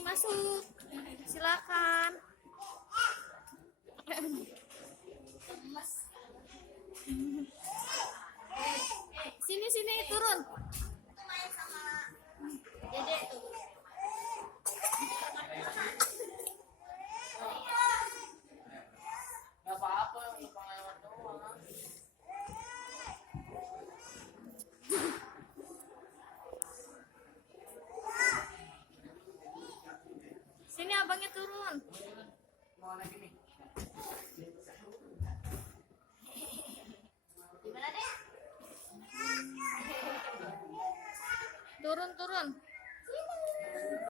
Masuk. Silakan. Sini turun. Main sama Dede tuh. Gak apa-apa, numpang lewat doang. Sini abangnya turun. Mau lagi nih. Gimana deh? Turun.